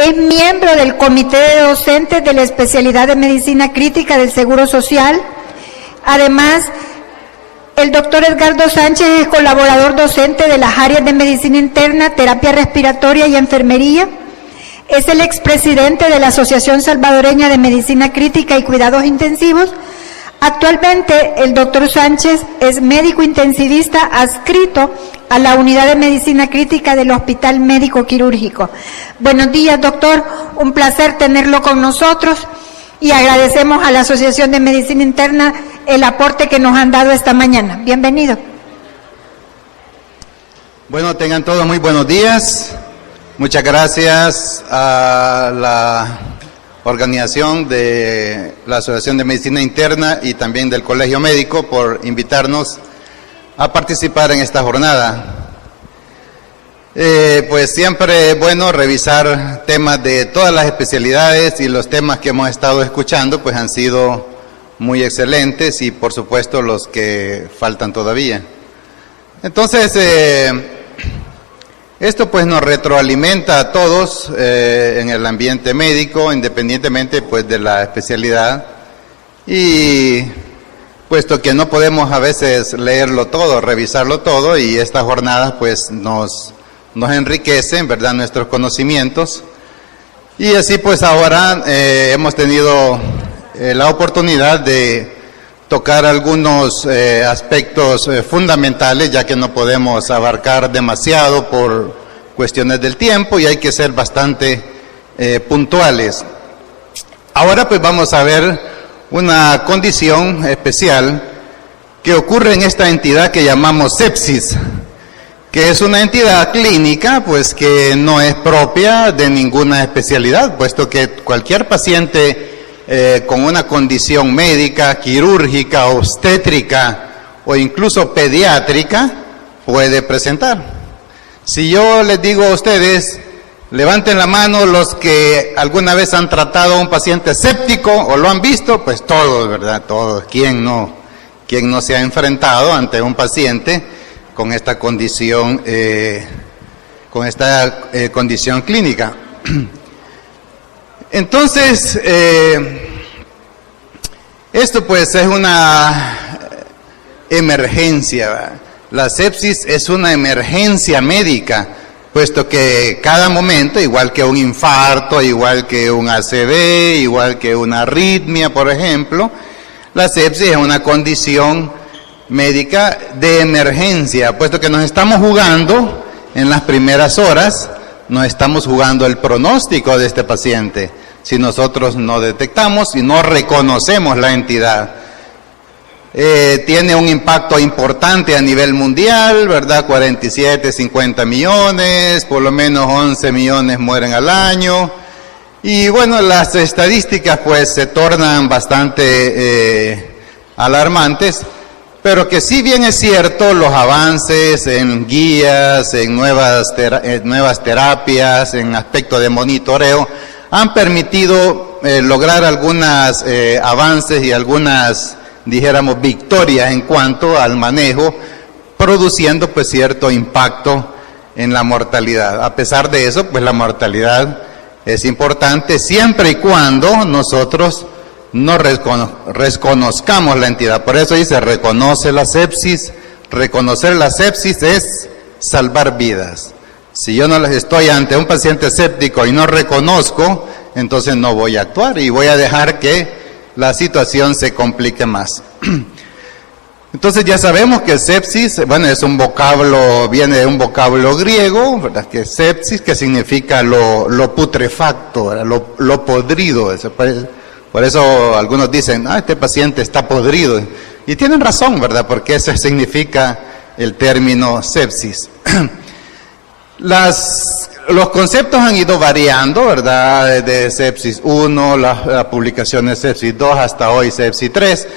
Es miembro del Comité de Docentes de la Especialidad de Medicina Crítica del Seguro Social. Además, el doctor Edgardo Sánchez es colaborador docente de las áreas de Medicina Interna, Terapia Respiratoria y Enfermería. Es el expresidente de la Asociación Salvadoreña de Medicina Crítica y Cuidados Intensivos. Actualmente, el doctor Sánchez es médico intensivista adscrito a la Unidad de Medicina Crítica del Hospital Médico Quirúrgico. Buenos días, doctor. Un placer tenerlo con nosotros y agradecemos a la Asociación de Medicina Interna el aporte que nos han dado esta mañana. Bienvenido. Bueno, tengan todos muy buenos días. Muchas gracias a la organización de la Asociación de Medicina Interna y también del Colegio Médico por invitarnos a participar en esta jornada. Pues siempre es bueno revisar temas de todas las especialidades y los temas que hemos estado escuchando pues han sido muy excelentes y por supuesto los que faltan todavía. Entonces, esto pues nos retroalimenta a todos en el ambiente médico, independientemente pues de la especialidad, y puesto que no podemos a veces leerlo todo, revisarlo todo, y estas jornadas pues nos enriquecen, ¿verdad?, nuestros conocimientos, y así pues ahora hemos tenido la oportunidad de tocar algunos aspectos fundamentales, ya que no podemos abarcar demasiado por cuestiones del tiempo y hay que ser bastante puntuales. Ahora pues vamos a ver una condición especial que ocurre en esta entidad que llamamos sepsis, que es una entidad clínica pues que no es propia de ninguna especialidad, puesto que cualquier paciente con una condición médica, quirúrgica, obstétrica o incluso pediátrica puede presentar. Si yo les digo a ustedes, levanten la mano los que alguna vez han tratado a un paciente séptico o lo han visto, pues todos, ¿verdad? Todos. ¿Quién no se ha enfrentado ante un paciente con esta condición, clínica? Entonces, esto pues es una emergencia, ¿verdad? La sepsis es una emergencia médica, puesto que cada momento, igual que un infarto, igual que un ACV, igual que una arritmia, por ejemplo, la sepsis es una condición médica de emergencia, puesto que nos estamos jugando en las primeras horas, nos estamos jugando el pronóstico de este paciente, si nosotros no detectamos y no reconocemos la entidad. Tiene un impacto importante a nivel mundial, ¿verdad? 47, 50 millones, por lo menos 11 millones mueren al año. Y bueno, las estadísticas pues se tornan bastante alarmantes, pero que si bien es cierto, los avances en guías, en nuevas terapias, en aspecto de monitoreo, han permitido lograr algunos avances y algunas, dijéramos, victorias en cuanto al manejo, produciendo pues cierto impacto en la mortalidad. A pesar de eso, pues la mortalidad es importante siempre y cuando nosotros no reconozcamos la entidad. Por eso dice, reconoce la sepsis. Reconocer la sepsis es salvar vidas. Si yo no estoy ante un paciente séptico y no reconozco, entonces no voy a actuar y voy a dejar que la situación se complique más. Entonces ya sabemos que sepsis, bueno, es un vocablo, viene de un vocablo griego, ¿verdad? Que sepsis, que significa lo putrefacto, lo podrido. Por eso algunos dicen, este paciente está podrido. Y tienen razón, ¿verdad? Porque eso significa el término sepsis. Los conceptos han ido variando, ¿verdad? De sepsis 1, la publicación de sepsis 2, hasta hoy sepsis 3.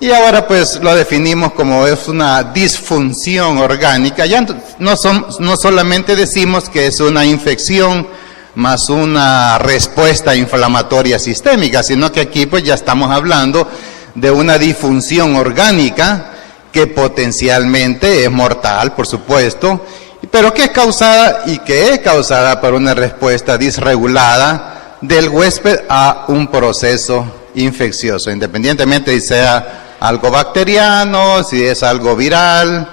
Y ahora pues lo definimos como es una disfunción orgánica. Ya no solamente decimos que es una infección más una respuesta inflamatoria sistémica, sino que aquí pues ya estamos hablando de una disfunción orgánica que potencialmente es mortal, por supuesto, pero que es causada por una respuesta disregulada del huésped a un proceso infeccioso, independientemente si sea algo bacteriano, si es algo viral,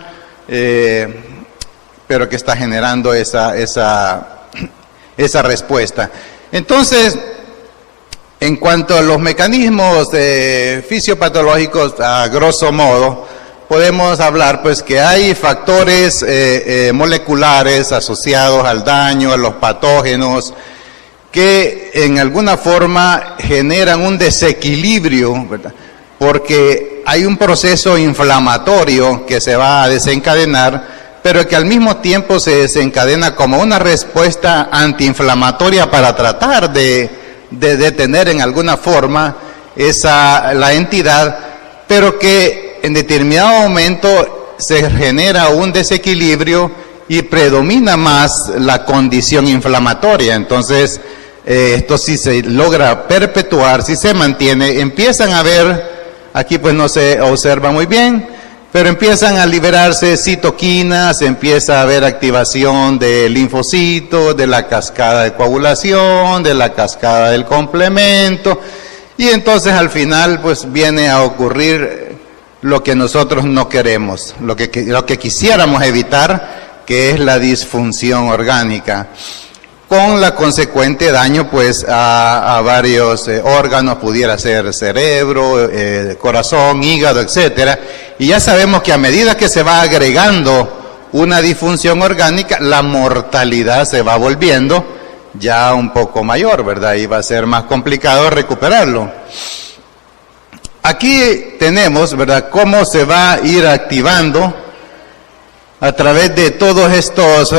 pero que está generando esa respuesta. Entonces, en cuanto a los mecanismos fisiopatológicos, a grosso modo, podemos hablar pues que hay factores moleculares asociados al daño, a los patógenos, que en alguna forma generan un desequilibrio, ¿verdad? Porque hay un proceso inflamatorio que se va a desencadenar, pero que al mismo tiempo se desencadena como una respuesta antiinflamatoria para tratar de detener en alguna forma la entidad, pero que en determinado momento se genera un desequilibrio y predomina más la condición inflamatoria. Entonces, esto sí se logra perpetuar, si se mantiene, empiezan a ver, aquí pues no se observa muy bien, pero empiezan a liberarse citoquinas, empieza a haber activación de linfocitos, de la cascada de coagulación, de la cascada del complemento, y entonces al final pues viene a ocurrir lo que nosotros no queremos, lo que quisiéramos evitar, que es la disfunción orgánica, con la consecuente daño pues a varios órganos, pudiera ser cerebro, corazón, hígado, etcétera. Y ya sabemos que a medida que se va agregando una disfunción orgánica, la mortalidad se va volviendo ya un poco mayor, ¿verdad? Y va a ser más complicado recuperarlo. Aquí tenemos, ¿verdad?, cómo se va a ir activando a través de todos estos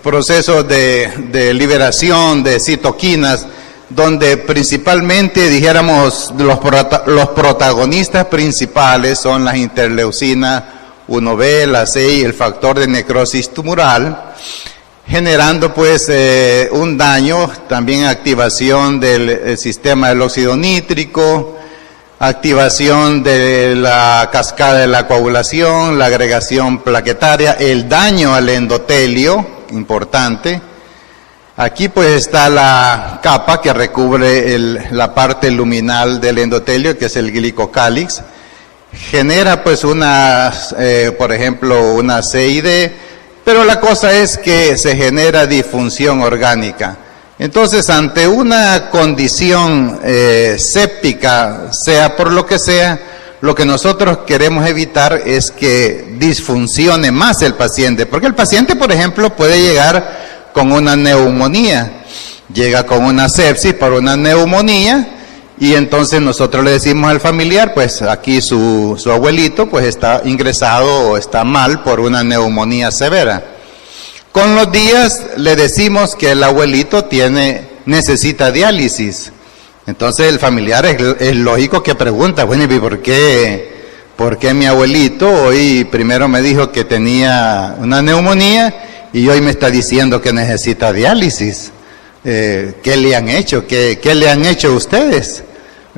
procesos de liberación de citoquinas, donde principalmente, dijéramos, los protagonistas principales son las interleucinas 1B, la C y el factor de necrosis tumoral, generando pues un daño, también activación del sistema del óxido nítrico, activación de la cascada de la coagulación, la agregación plaquetaria, el daño al endotelio, importante. Aquí pues está la capa que recubre la parte luminal del endotelio, que es el glicocálix. Genera pues por ejemplo, una C y D, pero la cosa es que se genera disfunción orgánica. Entonces, ante una condición séptica, sea por lo que sea, lo que nosotros queremos evitar es que disfuncione más el paciente, porque el paciente, por ejemplo, puede llegar con una neumonía, llega con una sepsis por una neumonía, y entonces nosotros le decimos al familiar, pues aquí su abuelito pues está ingresado o está mal por una neumonía severa. Con los días le decimos que el abuelito necesita diálisis. Entonces el familiar es lógico que pregunta, bueno, ¿y por qué mi abuelito hoy primero me dijo que tenía una neumonía y hoy me está diciendo que necesita diálisis? ¿Qué le han hecho? ¿Qué le han hecho ustedes?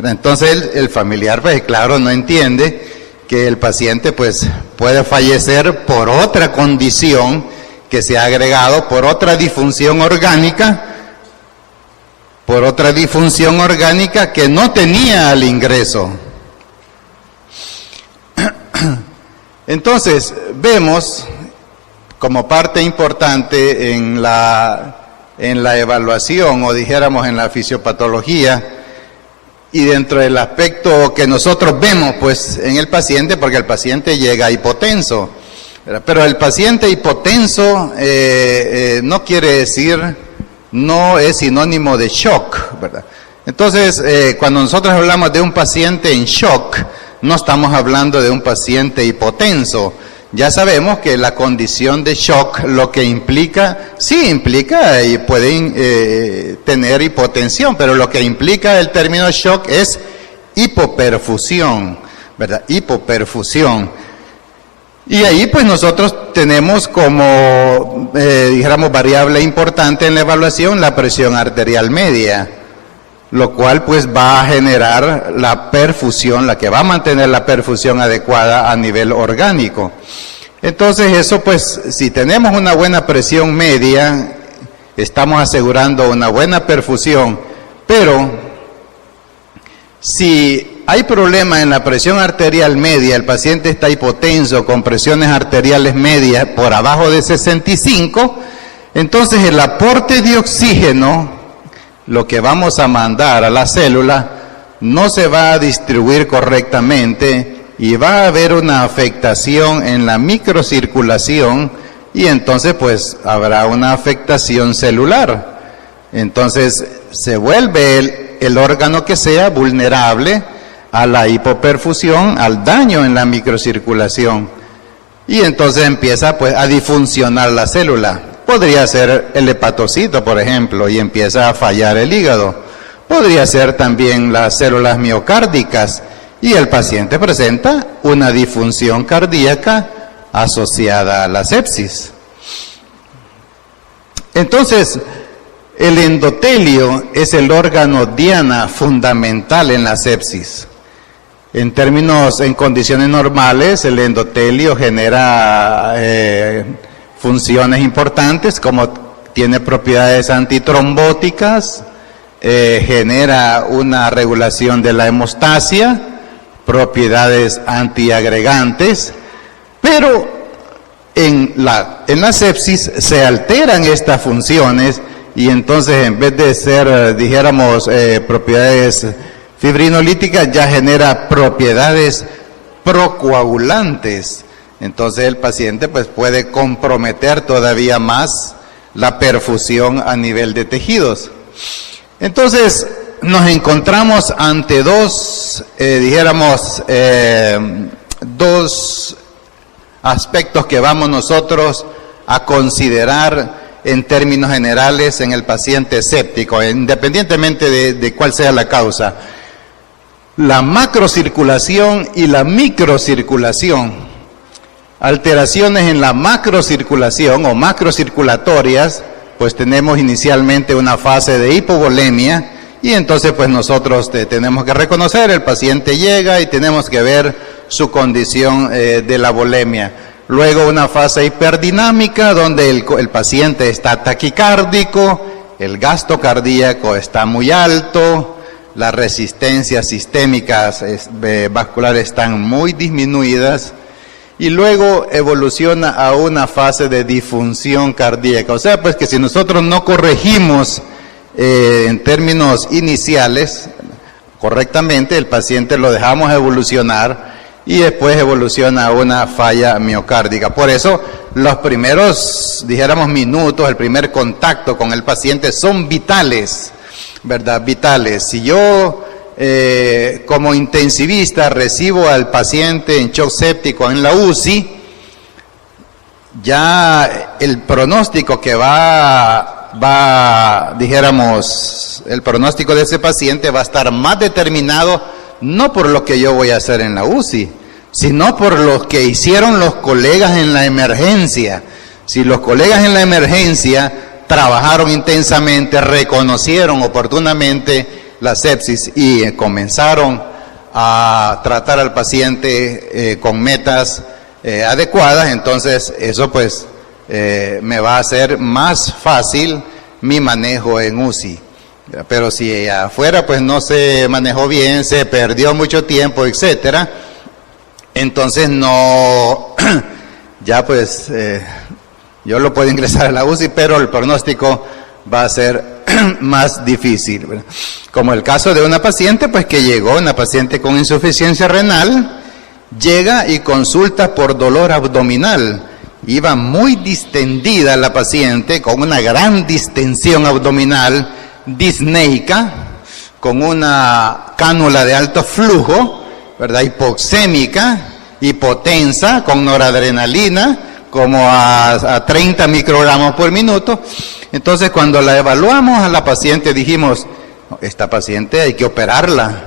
Entonces el familiar, pues claro, no entiende que el paciente pues puede fallecer por otra condición que se ha agregado, por otra disfunción orgánica que no tenía al ingreso. Entonces, vemos como parte importante en la evaluación, o dijéramos en la fisiopatología, y dentro del aspecto que nosotros vemos pues en el paciente, porque el paciente llega hipotenso, pero el paciente hipotenso no quiere decir, no es sinónimo de shock, ¿verdad? Entonces, cuando nosotros hablamos de un paciente en shock, no estamos hablando de un paciente hipotenso. Ya sabemos que la condición de shock lo que implica, sí implica y puede tener hipotensión, pero lo que implica el término shock es hipoperfusión, ¿verdad? Hipoperfusión. Y ahí pues nosotros tenemos como, dijéramos, variable importante en la evaluación la presión arterial media, lo cual pues va a generar la perfusión, la que va a mantener la perfusión adecuada a nivel orgánico. Entonces eso pues, si tenemos una buena presión media, estamos asegurando una buena perfusión, pero si hay problema en la presión arterial media, el paciente está hipotenso con presiones arteriales medias por abajo de 65, entonces el aporte de oxígeno, lo que vamos a mandar a la célula, no se va a distribuir correctamente y va a haber una afectación en la microcirculación y entonces pues habrá una afectación celular. Entonces se vuelve el órgano que sea vulnerable a la hipoperfusión, al daño en la microcirculación. Y entonces empieza pues a disfuncionar la célula. Podría ser el hepatocito, por ejemplo, y empieza a fallar el hígado. Podría ser también las células miocárdicas y el paciente presenta una disfunción cardíaca asociada a la sepsis. Entonces, el endotelio es el órgano diana fundamental en la sepsis. En condiciones normales, el endotelio genera funciones importantes, como tiene propiedades antitrombóticas, genera una regulación de la hemostasia, propiedades antiagregantes, pero en la sepsis se alteran estas funciones y entonces en vez de ser, dijéramos, propiedades fibrinolíticas, ya genera propiedades procoagulantes. Entonces el paciente pues puede comprometer todavía más la perfusión a nivel de tejidos. Entonces nos encontramos ante dos aspectos que vamos nosotros a considerar en términos generales en el paciente séptico, independientemente de cuál sea la causa. La macrocirculación y la microcirculación. Alteraciones en la macrocirculación o macrocirculatorias, pues tenemos inicialmente una fase de hipovolemia y entonces pues nosotros tenemos que reconocer, el paciente llega y tenemos que ver su condición de la volemia. Luego una fase hiperdinámica donde el paciente está taquicárdico, el gasto cardíaco está muy alto, las resistencias sistémicas vasculares están muy disminuidas y luego evoluciona a una fase de disfunción cardíaca. O sea, pues que si nosotros no corregimos en términos iniciales correctamente, el paciente lo dejamos evolucionar y después evoluciona a una falla miocárdica. Por eso los primeros, dijéramos, minutos, el primer contacto con el paciente son vitales, ¿verdad? Vitales. Si yo como intensivista recibo al paciente en shock séptico en la UCI, ya el pronóstico que dijéramos, el pronóstico de ese paciente va a estar más determinado no por lo que yo voy a hacer en la UCI, sino por lo que hicieron los colegas en la emergencia. Si los colegas en la emergencia trabajaron intensamente, reconocieron oportunamente la sepsis y comenzaron a tratar al paciente con metas adecuadas, entonces eso pues me va a hacer más fácil mi manejo en UCI. Pero si afuera pues no se manejó bien, se perdió mucho tiempo, etcétera, entonces no, ya pues yo lo puedo ingresar a la UCI, pero el pronóstico va a ser más difícil, ¿verdad? Como el caso de una paciente pues que llegó, una paciente con insuficiencia renal, llega y consulta por dolor abdominal. Iba muy distendida la paciente, con una gran distensión abdominal, disneica, con una cánula de alto flujo, ¿verdad? Hipoxémica, hipotensa, con noradrenalina, como a 30 microgramos por minuto. Entonces, cuando la evaluamos a la paciente, dijimos, esta paciente hay que operarla,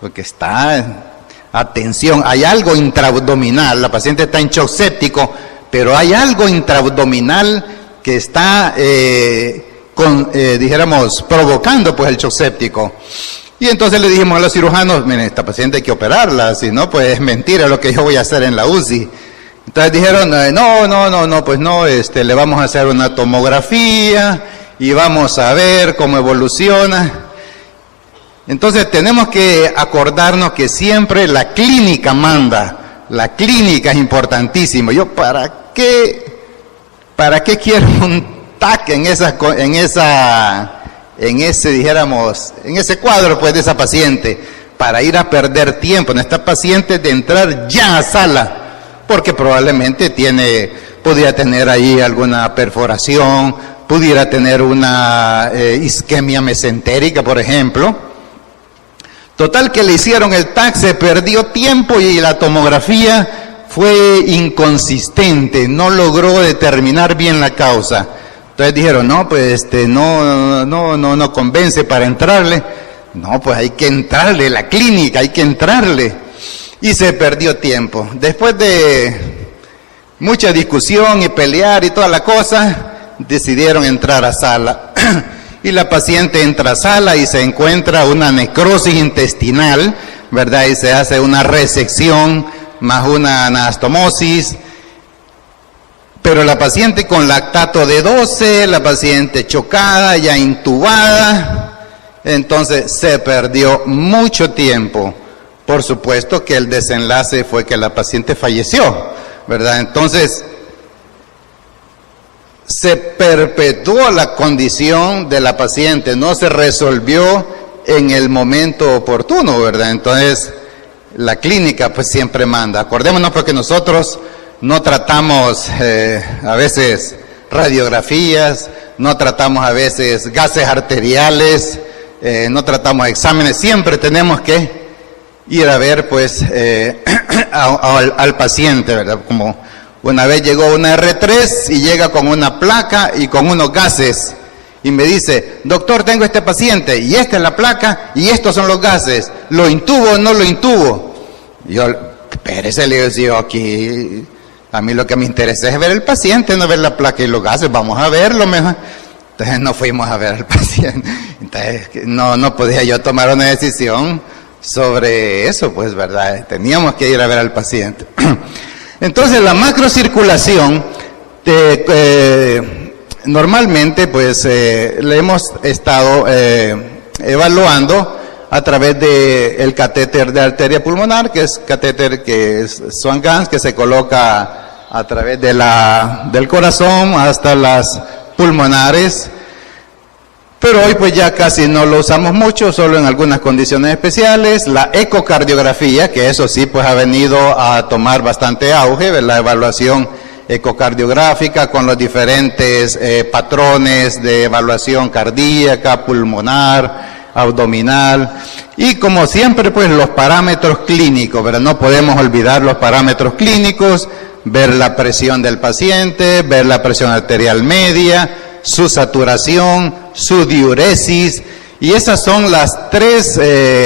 porque está, atención, hay algo intraabdominal, la paciente está en shock séptico, pero hay algo intraabdominal que está, dijéramos, provocando pues el shock séptico. Y entonces le dijimos a los cirujanos, miren, esta paciente hay que operarla, si no, pues es mentira lo que yo voy a hacer en la UCI. Entonces dijeron, pues no, le vamos a hacer una tomografía y vamos a ver cómo evoluciona. Entonces tenemos que acordarnos que siempre la clínica manda, la clínica es importantísimo. Yo, ¿para qué quiero un TAC en ese cuadro, pues, de esa paciente? Para ir a perder tiempo en esta paciente de entrar ya a sala, porque probablemente podría tener ahí alguna perforación, pudiera tener una isquemia mesentérica, por ejemplo. Total que le hicieron el TAC, se perdió tiempo y la tomografía fue inconsistente, no logró determinar bien la causa. Entonces dijeron, no, pues no convence para entrarle. No, pues hay que entrarle, la clínica, hay que entrarle. Y se perdió tiempo. Después de mucha discusión y pelear y toda la cosa, decidieron entrar a sala. Y la paciente entra a sala y se encuentra una necrosis intestinal, ¿verdad? Y se hace una resección más una anastomosis. Pero la paciente con lactato de 12, la paciente chocada, ya intubada, entonces se perdió mucho tiempo. Por supuesto que el desenlace fue que la paciente falleció, ¿verdad? Entonces se perpetuó la condición de la paciente, no se resolvió en el momento oportuno, ¿verdad? Entonces la clínica pues siempre manda. Acordémonos porque nosotros no tratamos a veces radiografías, no tratamos a veces gases arteriales, no tratamos exámenes, siempre tenemos que ir a ver pues al paciente, ¿verdad? Como una vez llegó una R3 y llega con una placa y con unos gases y me dice, doctor, tengo este paciente y esta es la placa y estos son los gases, ¿lo intubo o no lo intubo? Yo, espérese, le digo, aquí a mí lo que me interesa es ver el paciente, no ver la placa y los gases, vamos a verlo mejor. Entonces no fuimos a ver al paciente, entonces no podía yo tomar una decisión sobre eso, pues, ¿verdad? Teníamos que ir a ver al paciente. Entonces la macrocirculación, normalmente pues le hemos estado evaluando a través del catéter de arteria pulmonar, que es catéter que es Swan-Ganz, que se coloca a través del corazón hasta las pulmonares. Pero hoy pues ya casi no lo usamos mucho, solo en algunas condiciones especiales. La ecocardiografía, que eso sí pues ha venido a tomar bastante auge, la evaluación ecocardiográfica con los diferentes patrones de evaluación cardíaca, pulmonar, abdominal. Y como siempre pues los parámetros clínicos, ¿verdad? No podemos olvidar los parámetros clínicos, ver la presión del paciente, ver la presión arterial media, su saturación, su diuresis, y esas son las tres,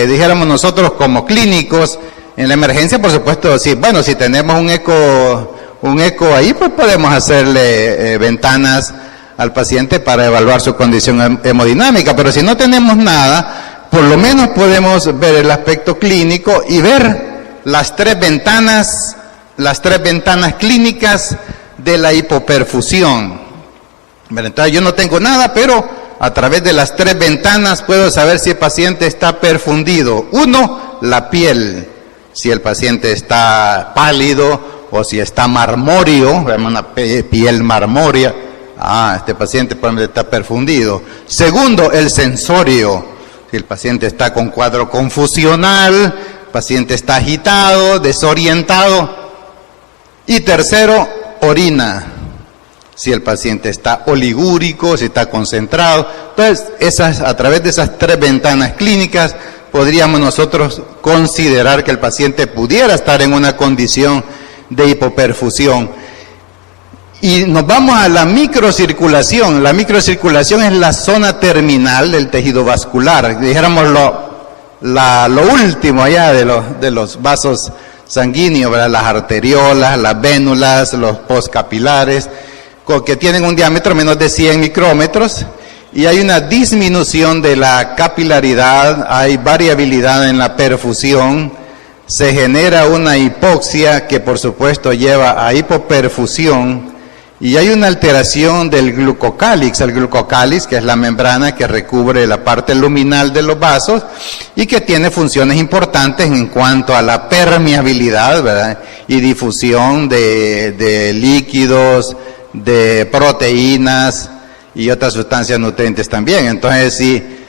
dijéramos nosotros como clínicos. En la emergencia, por supuesto, sí, bueno, si tenemos un eco ahí, pues podemos hacerle ventanas al paciente para evaluar su condición hemodinámica, pero si no tenemos nada, por lo menos podemos ver el aspecto clínico y ver las tres ventanas clínicas de la hipoperfusión. Entonces yo no tengo nada, pero a través de las tres ventanas puedo saber si el paciente está perfundido. Uno, la piel, si el paciente está pálido o si está marmóreo, una piel marmórea, este paciente probablemente está perfundido. Segundo, el sensorio, si el paciente está con cuadro confusional, el paciente está agitado, desorientado. Y tercero, orina. Si el paciente está oligúrico, si está concentrado. Entonces, a través de esas tres ventanas clínicas, podríamos nosotros considerar que el paciente pudiera estar en una condición de hipoperfusión. Y nos vamos a la microcirculación. La microcirculación es la zona terminal del tejido vascular. Dijéramos lo último allá de los vasos sanguíneos, ¿verdad? Las arteriolas, las vénulas, los postcapilares, que tienen un diámetro menos de 100 micrómetros, y hay una disminución de la capilaridad, hay variabilidad en la perfusión, se genera una hipoxia que por supuesto lleva a hipoperfusión y hay una alteración del glucocálix. El glucocálix, que es la membrana que recubre la parte luminal de los vasos y que tiene funciones importantes en cuanto a la permeabilidad, ¿verdad? Y difusión de líquidos, de proteínas y otras sustancias nutrientes también. Entonces,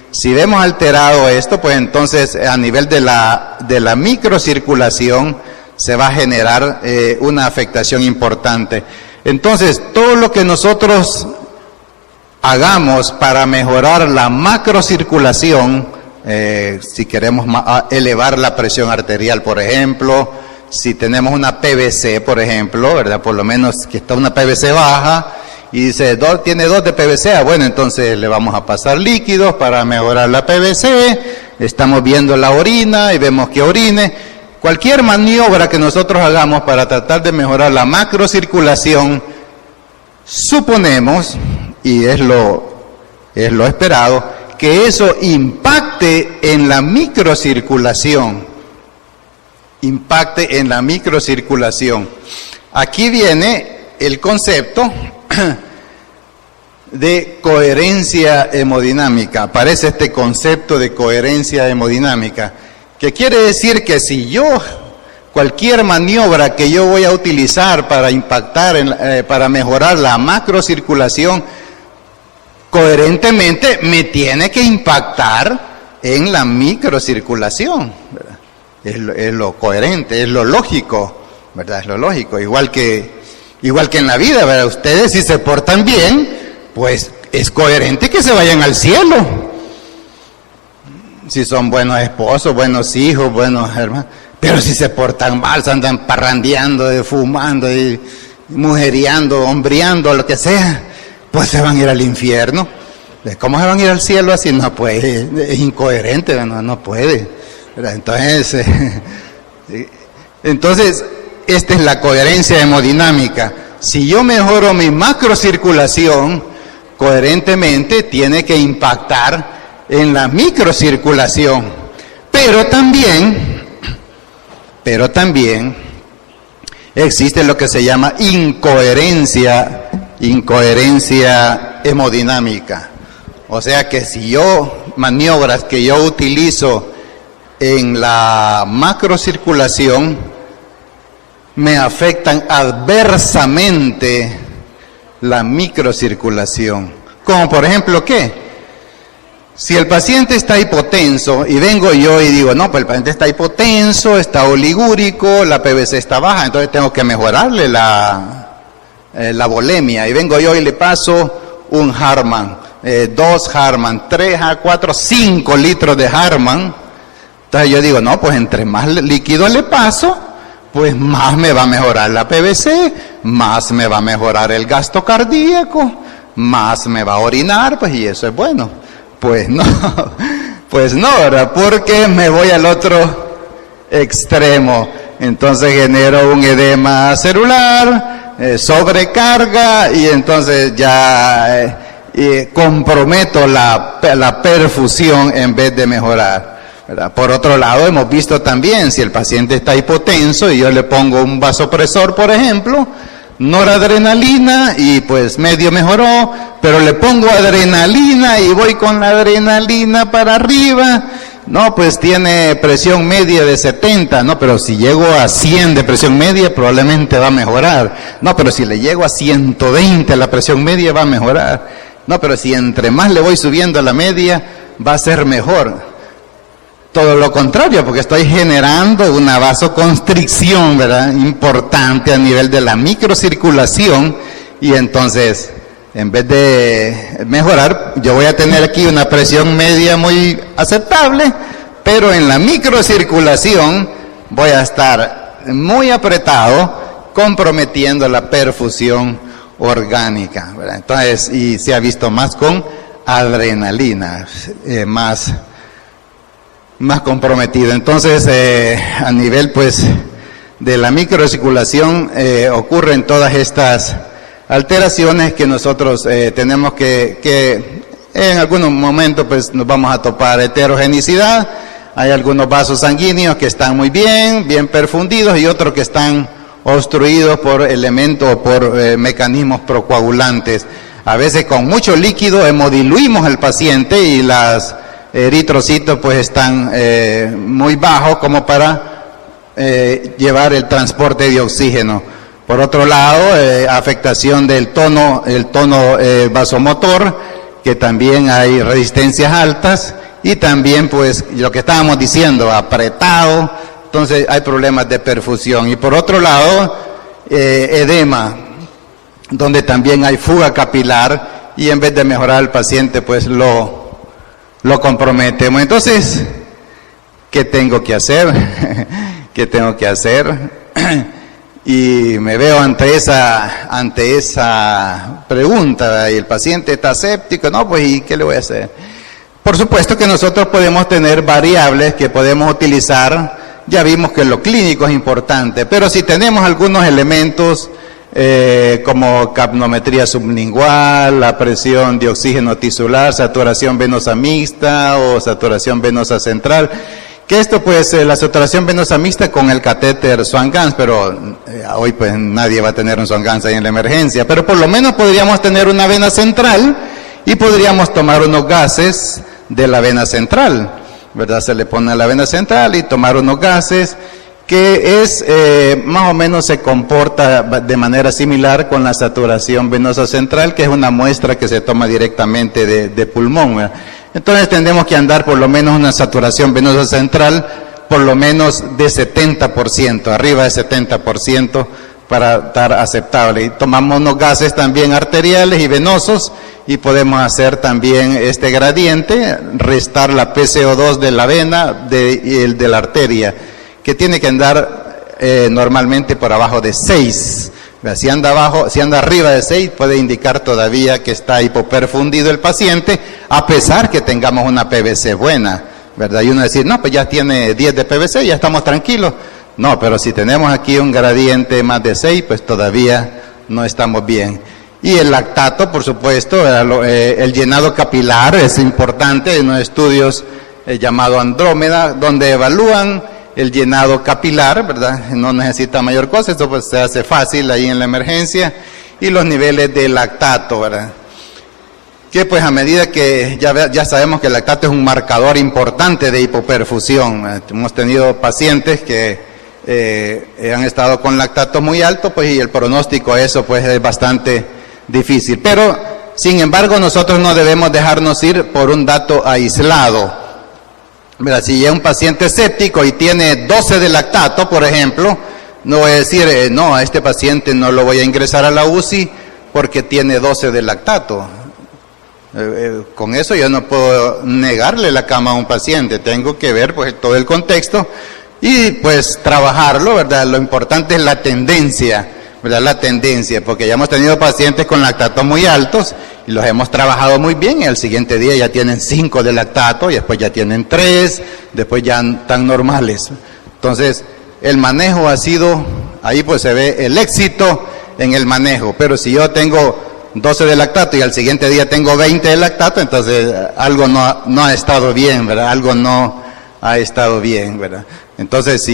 si vemos alterado esto, pues entonces a nivel de la microcirculación se va a generar una afectación importante. Entonces, todo lo que nosotros hagamos para mejorar la macrocirculación, si queremos elevar la presión arterial, por ejemplo, si tenemos una PVC, por ejemplo, ¿verdad? Por lo menos que está una PVC baja y dice, tiene 2 de PVC, bueno, entonces le vamos a pasar líquidos para mejorar la PVC, estamos viendo la orina y vemos que orine. Cualquier maniobra que nosotros hagamos para tratar de mejorar la macrocirculación, suponemos, y es lo esperado, que eso impacte en la microcirculación. Impacte en la microcirculación. Aquí viene el concepto de coherencia hemodinámica. Aparece este concepto de coherencia hemodinámica, que quiere decir que si cualquier maniobra que yo voy a utilizar para impactar, para mejorar la macrocirculación, coherentemente me tiene que impactar en la microcirculación, ¿verdad? Es lo coherente, es lo lógico, ¿verdad? Es lo lógico, igual que en la vida, ¿verdad? Ustedes si se portan bien, pues es coherente que se vayan al cielo. Si son buenos esposos, buenos hijos, buenos hermanos. Pero si se portan mal, se andan parrandeando, fumando, y mujeriando, hombreando, lo que sea, pues se van a ir al infierno. ¿Cómo se van a ir al cielo así? No puede, es incoherente, no puede. Entonces, esta es la coherencia hemodinámica. Si yo mejoro mi macrocirculación, coherentemente tiene que impactar en la microcirculación, pero también existe lo que se llama incoherencia hemodinámica. O sea que si maniobras que yo utilizo en la macrocirculación me afectan adversamente la microcirculación. Como por ejemplo, ¿qué? Si el paciente está hipotenso y vengo yo y digo, no, pues el paciente está hipotenso, está oligúrico, la PVC está baja, entonces tengo que mejorarle la volemia. Y vengo yo y le paso un Harman, 2 Harman, 3 a 4, 5 litros de Harman. Entonces yo digo, no, pues entre más líquido le paso, pues más me va a mejorar la PVC, más me va a mejorar el gasto cardíaco, más me va a orinar, pues y eso es bueno. Pues no, ¿verdad? Porque me voy al otro extremo. Entonces genero un edema celular, sobrecarga y entonces ya comprometo la perfusión en vez de mejorar, ¿verdad? Por otro lado, hemos visto también, si el paciente está hipotenso y yo le pongo un vasopresor, por ejemplo, noradrenalina y pues medio mejoró, pero le pongo adrenalina y voy con la adrenalina para arriba, no, pues tiene presión media de 70, no, pero si llego a 100 de presión media probablemente va a mejorar, no, pero si le llego a 120 la presión media va a mejorar, no, pero si entre más le voy subiendo a la media va a ser mejor. Todo lo contrario, porque estoy generando una vasoconstricción, ¿verdad? Importante a nivel de la microcirculación y entonces, en vez de mejorar, yo voy a tener aquí una presión media muy aceptable, pero en la microcirculación voy a estar muy apretado, comprometiendo la perfusión orgánica, ¿verdad? Entonces, y se ha visto más con adrenalina, más comprometido. Entonces, a nivel pues de la microcirculación ocurren todas estas alteraciones que nosotros tenemos que en algunos momentos pues nos vamos a topar heterogenicidad, Hay algunos vasos sanguíneos que están muy bien perfundidos, y otros que están obstruidos por elementos, por mecanismos procoagulantes. A veces con mucho líquido hemodiluimos al paciente y los eritrocitos pues están muy bajos como para llevar el transporte de oxígeno. Por otro lado, afectación del tono vasomotor, que también hay resistencias altas, y también pues lo que estábamos diciendo, apretado, entonces hay problemas de perfusión. Y por otro lado, edema, donde también hay fuga capilar, y en vez de mejorar al paciente pues lo comprometemos. Entonces, ¿qué tengo que hacer? ¿Qué tengo que hacer? Y me veo ante esa pregunta, y el paciente está séptico, no, pues ¿y qué le voy a hacer? Por supuesto que nosotros podemos tener variables que podemos utilizar, ya vimos que lo clínico es importante, pero si tenemos algunos elementos como capnometría sublingual, la presión de oxígeno tisular, saturación venosa mixta o saturación venosa central, que esto pues la saturación venosa mixta con el catéter Swan-Ganz, pero hoy pues nadie va a tener un Swan-Ganz ahí en la emergencia, pero por lo menos podríamos tener una vena central y podríamos tomar unos gases de la vena central, ¿verdad? Se le pone a la vena central y tomar unos gases que es más o menos se comporta de manera similar con la saturación venosa central, que es una muestra que se toma directamente de pulmón, ¿verdad? Entonces tendremos que andar por lo menos una saturación venosa central por lo menos de 70%, arriba de 70%, para estar aceptable. Y tomamos unos gases también arteriales y venosos, y podemos hacer también este gradiente, restar la PCO2 de la vena y el de la arteria, que tiene que andar normalmente por abajo de 6. Si anda arriba de 6, puede indicar todavía que está hipoperfundido el paciente, a pesar que tengamos una PVC buena, ¿verdad? Y uno decir, no, pues ya tiene 10 de PVC, ya estamos tranquilos. No, pero si tenemos aquí un gradiente más de 6, pues todavía no estamos bien. Y el lactato, por supuesto, el llenado capilar es importante en unos estudios llamado Andrómeda, donde evalúan el llenado capilar, ¿verdad? No necesita mayor cosa, esto pues se hace fácil ahí en la emergencia, y los niveles de lactato, ¿verdad? Que pues a medida que ya sabemos que el lactato es un marcador importante de hipoperfusión. Hemos tenido pacientes que han estado con lactato muy alto, pues, y el pronóstico a eso pues es bastante difícil. Pero, sin embargo, nosotros no debemos dejarnos ir por un dato aislado. Mira, si es un paciente séptico y tiene 12 de lactato, por ejemplo, no voy a decir, no, a este paciente no lo voy a ingresar a la UCI porque tiene 12 de lactato. Con eso yo no puedo negarle la cama a un paciente, tengo que ver pues todo el contexto y pues trabajarlo, ¿verdad? Lo importante es la tendencia, ¿verdad? La tendencia, porque ya hemos tenido pacientes con lactatos muy altos y los hemos trabajado muy bien, y al siguiente día ya tienen 5 de lactato, y después ya tienen 3, después ya están normales. Entonces, el manejo ha sido, ahí pues se ve el éxito en el manejo, pero si yo tengo 12 de lactato y al siguiente día tengo 20 de lactato, entonces algo no ha estado bien, ¿verdad? Algo no ha estado bien, ¿verdad? Entonces,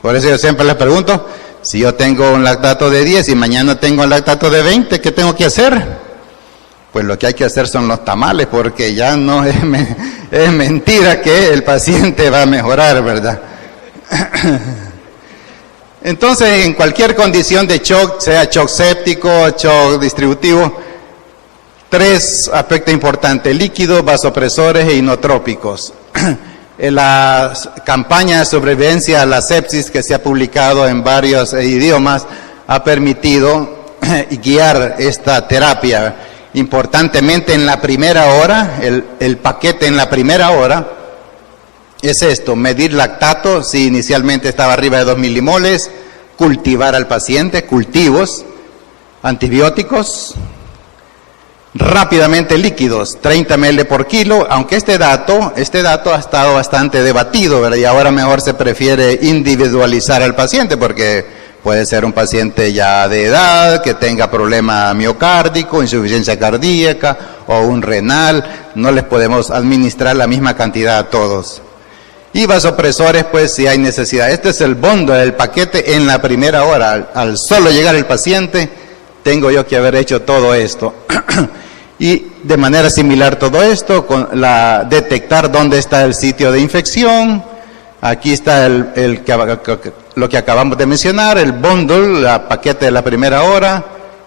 por eso yo siempre les pregunto, si yo tengo un lactato de 10 y mañana tengo un lactato de 20, ¿qué tengo que hacer? Pues lo que hay que hacer son los tamales, porque ya no es mentira que el paciente va a mejorar, ¿verdad? Entonces, en cualquier condición de shock, sea shock séptico, shock distributivo, 3 aspectos importantes: líquidos, vasopresores e inotrópicos. En la campaña de sobrevivencia a la sepsis que se ha publicado en varios idiomas ha permitido guiar esta terapia. Importantemente, en la primera hora, el paquete en la primera hora es esto: medir lactato, si inicialmente estaba arriba de 2 milimoles, cultivar al paciente, cultivos, antibióticos, rápidamente líquidos, 30 ml por kilo, aunque este dato ha estado bastante debatido, ¿verdad? Y ahora mejor se prefiere individualizar al paciente, porque puede ser un paciente ya de edad, que tenga problema miocárdico, insuficiencia cardíaca o un renal, no les podemos administrar la misma cantidad a todos. Y vasopresores, pues si hay necesidad. Este es el bundle, el paquete en la primera hora. Al solo llegar el paciente, tengo yo que haber hecho todo esto. Y de manera similar todo esto, con detectar dónde está el sitio de infección. Aquí está lo que acabamos de mencionar, el bundle, el paquete de la primera hora.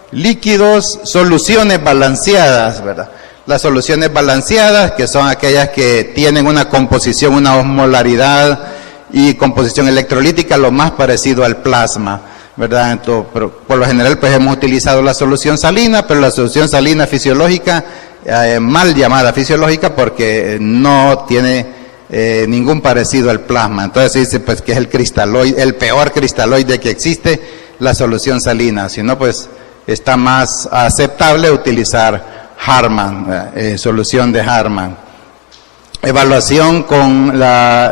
Líquidos, soluciones balanceadas, ¿verdad? Las soluciones balanceadas, que son aquellas que tienen una composición, una osmolaridad y composición electrolítica lo más parecido al plasma, ¿verdad? Entonces, pero por lo general pues hemos utilizado la solución salina, pero la solución salina fisiológica, mal llamada fisiológica porque no tiene ningún parecido al plasma. Entonces se dice pues que es el cristaloide, el peor cristaloide que existe, la solución salina. Si no, pues está más aceptable utilizar Harman, solución de Harman. Evaluación con las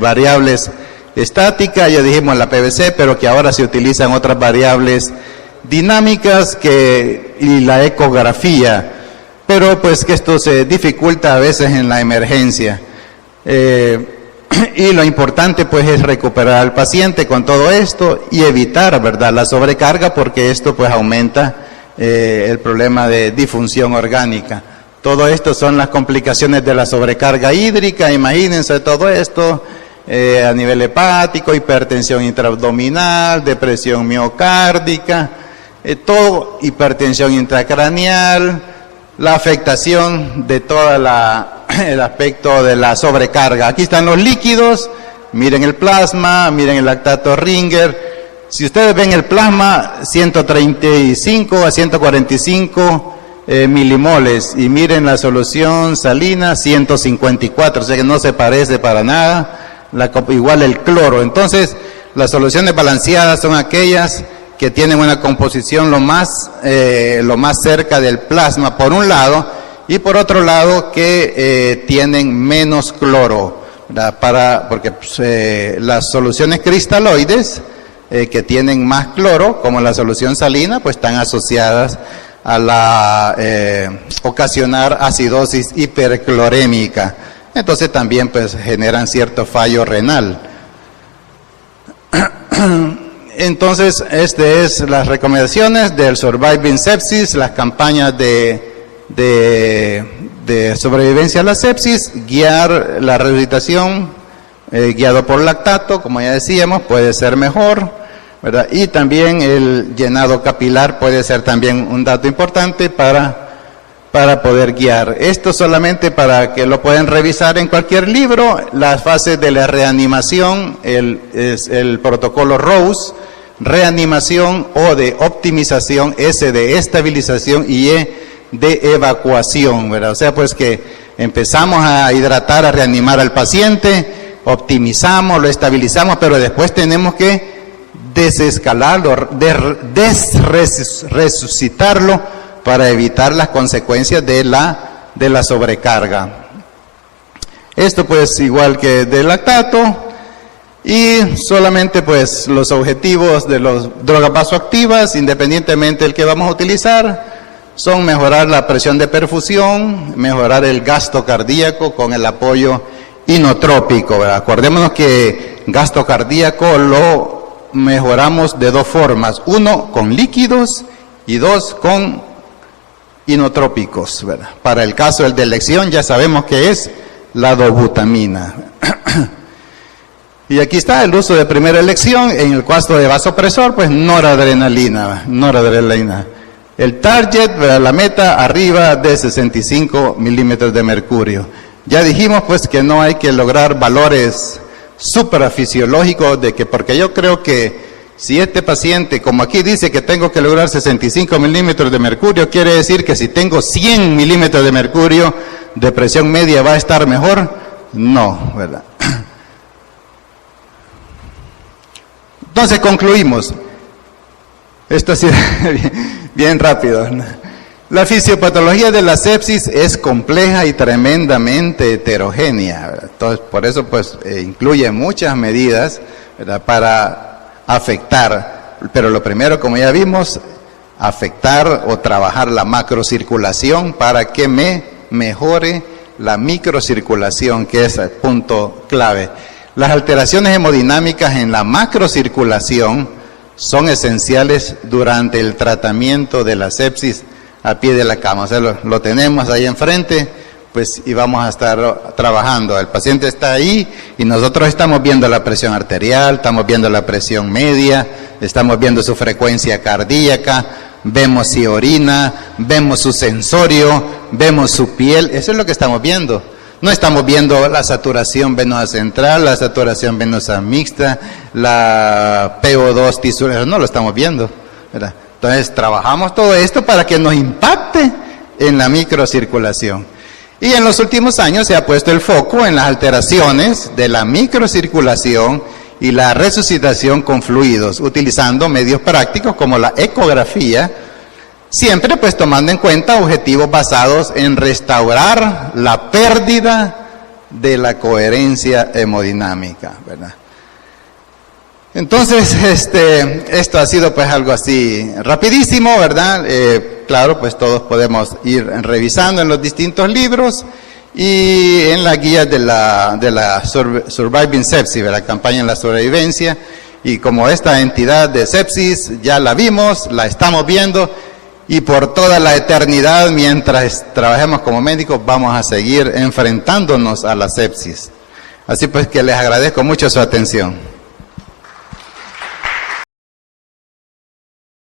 variables estáticas, ya dijimos la PVC, pero que ahora se utilizan otras variables dinámicas y la ecografía, pero pues que esto se dificulta a veces en la emergencia. Y lo importante pues es recuperar al paciente con todo esto y evitar, ¿verdad?, la sobrecarga, porque esto pues aumenta el problema de disfunción orgánica. Todo esto son las complicaciones de la sobrecarga hídrica, imagínense todo esto, a nivel hepático, hipertensión intraabdominal, depresión miocárdica, todo, hipertensión intracraneal, la afectación de todo el aspecto de la sobrecarga. Aquí están los líquidos, miren el plasma, miren el lactato Ringer. Si ustedes ven el plasma, 135 a 145 milimoles, y miren la solución salina, 154, o sea que no se parece para nada, igual el cloro. Entonces, las soluciones balanceadas son aquellas que tienen una composición lo más cerca del plasma, por un lado, y por otro lado, que tienen menos cloro, ¿verdad? Porque las soluciones cristaloides, que tienen más cloro, como la solución salina, pues están asociadas a ocasionar acidosis hiperclorémica. Entonces también pues generan cierto fallo renal. Entonces, es las recomendaciones del Surviving Sepsis, las campañas de sobrevivencia a la sepsis, guiar la resucitación, guiado por lactato, como ya decíamos, puede ser mejor, ¿verdad? Y también el llenado capilar puede ser también un dato importante para poder guiar. Esto solamente para que lo puedan revisar en cualquier libro, las fases de la reanimación, el protocolo Rose, reanimación, O de optimización, S de estabilización y E de evacuación, ¿verdad? O sea, pues que empezamos a hidratar, a reanimar al paciente, optimizamos, lo estabilizamos, pero después tenemos que desescalarlo, resucitarlo para evitar las consecuencias de la sobrecarga. Esto pues igual que del lactato, y solamente pues los objetivos de las drogas vasoactivas, independientemente del que vamos a utilizar, son mejorar la presión de perfusión, mejorar el gasto cardíaco con el apoyo inotrópico, ¿verdad? Acordémonos que gasto cardíaco lo mejoramos de dos formas: uno, con líquidos, y dos, con inotrópicos, ¿verdad? Para el caso del de elección ya sabemos que es la dobutamina. Y aquí está el uso de primera elección en el caso de vasopresor, pues noradrenalina. El target, ¿verdad?, la meta arriba de 65 milímetros de mercurio. Ya dijimos pues que no hay que lograr valores suprafisiológicos porque yo creo que si este paciente, como aquí dice que tengo que lograr 65 milímetros de mercurio, quiere decir que si tengo 100 milímetros de mercurio de presión media va a estar mejor. No, ¿verdad? Entonces concluimos. Esto sí, bien rápido. La fisiopatología de la sepsis es compleja y tremendamente heterogénea, ¿verdad? Entonces, por eso pues incluye muchas medidas, ¿verdad?, para afectar, pero lo primero, como ya vimos, afectar o trabajar la macrocirculación para que me mejore la microcirculación, que es el punto clave. Las alteraciones hemodinámicas en la macrocirculación son esenciales durante el tratamiento de la sepsis a pie de la cama. O sea, lo tenemos ahí enfrente, pues, y vamos a estar trabajando. El paciente está ahí y nosotros estamos viendo la presión arterial, estamos viendo la presión media, estamos viendo su frecuencia cardíaca, vemos si orina, vemos su sensorio, vemos su piel. Eso es lo que estamos viendo. No estamos viendo la saturación venosa central, la saturación venosa mixta, la PO2 tisular, no lo estamos viendo, ¿verdad? Entonces trabajamos todo esto para que nos impacte en la microcirculación. Y en los últimos años se ha puesto el foco en las alteraciones de la microcirculación y la resucitación con fluidos, utilizando medios prácticos como la ecografía, siempre pues tomando en cuenta objetivos basados en restaurar la pérdida de la coherencia hemodinámica, ¿verdad? Entonces, esto ha sido pues algo así rapidísimo, ¿verdad? Claro, pues todos podemos ir revisando en los distintos libros y en la guía de la Surviving Sepsis, de la campaña en la sobrevivencia. Y como esta entidad de sepsis ya la vimos, la estamos viendo, y por toda la eternidad, mientras trabajemos como médicos, vamos a seguir enfrentándonos a la sepsis. Así pues que les agradezco mucho su atención.